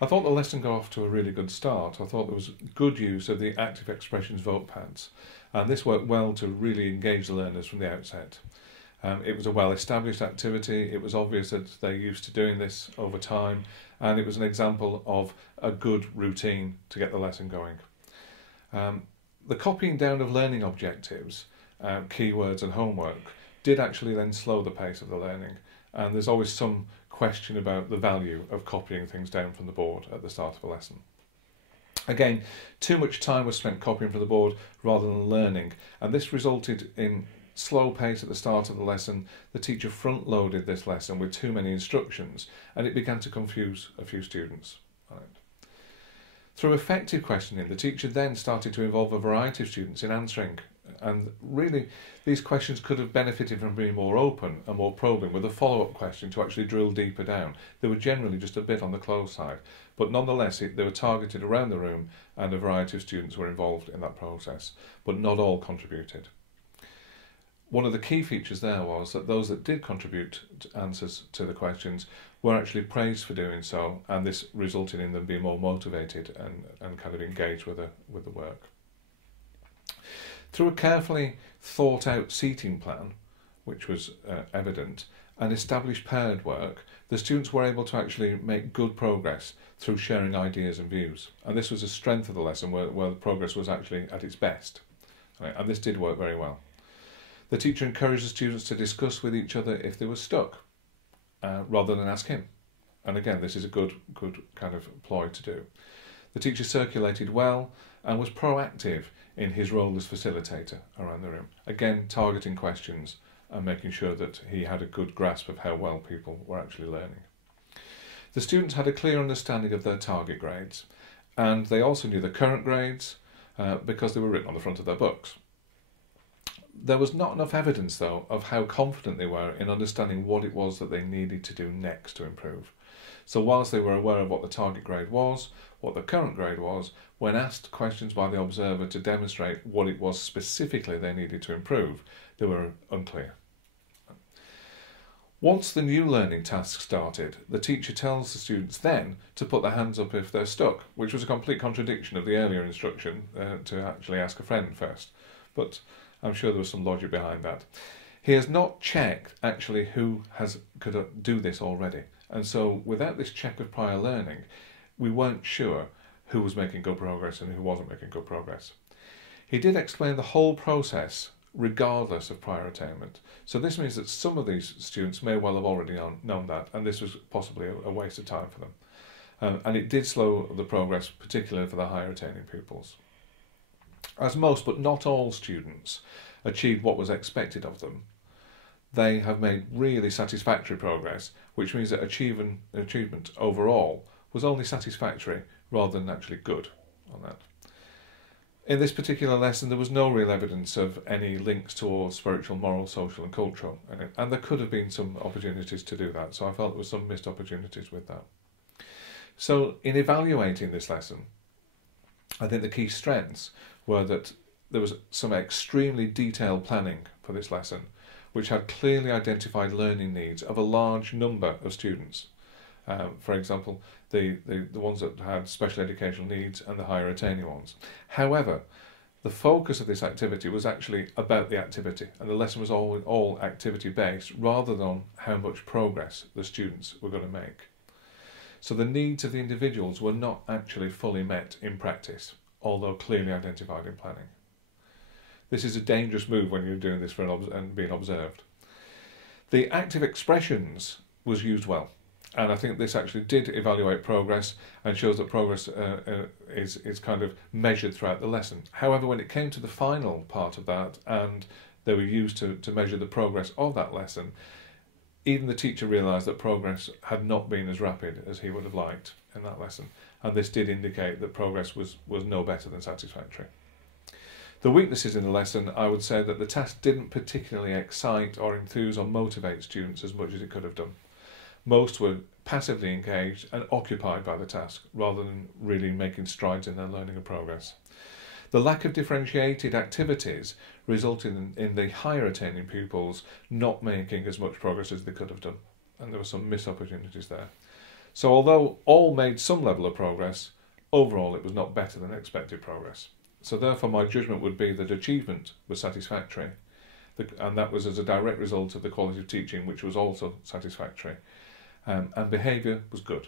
I thought the lesson got off to a really good start. I thought there was good use of the active expressions vote pads, and this worked well to really engage the learners from the outset. It was a well-established activity. It was obvious that they're used to doing this over time, and it was an example of a good routine to get the lesson going. The copying down of learning objectives, keywords and homework did actually then slow the pace of the learning, and there's always some question about the value of copying things down from the board at the start of a lesson. Again, too much time was spent copying from the board rather than learning, and this resulted in slow pace at the start of the lesson. The teacher front-loaded this lesson with too many instructions, and it began to confuse a few students. Right. Through effective questioning, the teacher then started to involve a variety of students in answering, and really these questions could have benefited from being more open and more probing, with a follow-up question to actually drill deeper down. They were generally just a bit on the close side, but nonetheless they were targeted around the room, and a variety of students were involved in that process, but not all contributed. One of the key features there was that those that did contribute answers to the questions were actually praised for doing so, and this resulted in them being more motivated and kind of engaged with the work. Through a carefully thought out seating plan, which was evident, and established paired work, the students were able to actually make good progress through sharing ideas and views. And this was a strength of the lesson where the progress was actually at its best. Right? And this did work very well. The teacher encouraged the students to discuss with each other if they were stuck, rather than ask him. And again, this is a good kind of ploy to do. The teacher circulated well and was proactive in his role as facilitator around the room, again targeting questions and making sure that he had a good grasp of how well people were actually learning. The students had a clear understanding of their target grades, and they also knew the current grades because they were written on the front of their books. There was not enough evidence, though, of how confident they were in understanding what it was that they needed to do next to improve. So whilst they were aware of what the target grade was, what the current grade was, when asked questions by the observer to demonstrate what it was specifically they needed to improve, they were unclear. Once the new learning task started, the teacher tells the students then to put their hands up if they're stuck, which was a complete contradiction of the earlier instruction to actually ask a friend first. But I'm sure there was some logic behind that. He has not checked actually who could do this already, and so without this check of prior learning, we weren't sure who was making good progress and who wasn't making good progress. He did explain the whole process regardless of prior attainment, so this means that some of these students may well have already known that, and this was possibly a waste of time for them. And it did slow the progress, particularly for the higher attaining pupils. As most, but not all, students achieved what was expected of them, they have made really satisfactory progress, which means that achievement overall was only satisfactory rather than actually good on that. In this particular lesson, there was no real evidence of any links towards spiritual, moral, social and cultural, and there could have been some opportunities to do that, so I felt there were some missed opportunities with that. So in evaluating this lesson, I think the key strengths were that there was some extremely detailed planning for this lesson, which had clearly identified learning needs of a large number of students. For example, the ones that had special educational needs and the higher attaining ones. However, the focus of this activity was actually about the activity, and the lesson was all activity based rather than on how much progress the students were going to make. So the needs of the individuals were not actually fully met in practice, although clearly identified in planning. This is a dangerous move when you're doing this and being observed. The active expressions was used well, and I think this actually did evaluate progress and shows that progress is kind of measured throughout the lesson. However, when it came to the final part of that, and they were used to measure the progress of that lesson, even the teacher realised that progress had not been as rapid as he would have liked in that lesson, and this did indicate that progress was no better than satisfactory. The weaknesses in the lesson, I would say that the task didn't particularly excite or enthuse or motivate students as much as it could have done. Most were passively engaged and occupied by the task, rather than really making strides in their learning and progress. The lack of differentiated activities resulted in the higher attaining pupils not making as much progress as they could have done, and there were some missed opportunities there. So although all made some level of progress, overall it was not better than expected progress. So therefore my judgment would be that achievement was satisfactory, and that was as a direct result of the quality of teaching, which was also satisfactory, and behaviour was good.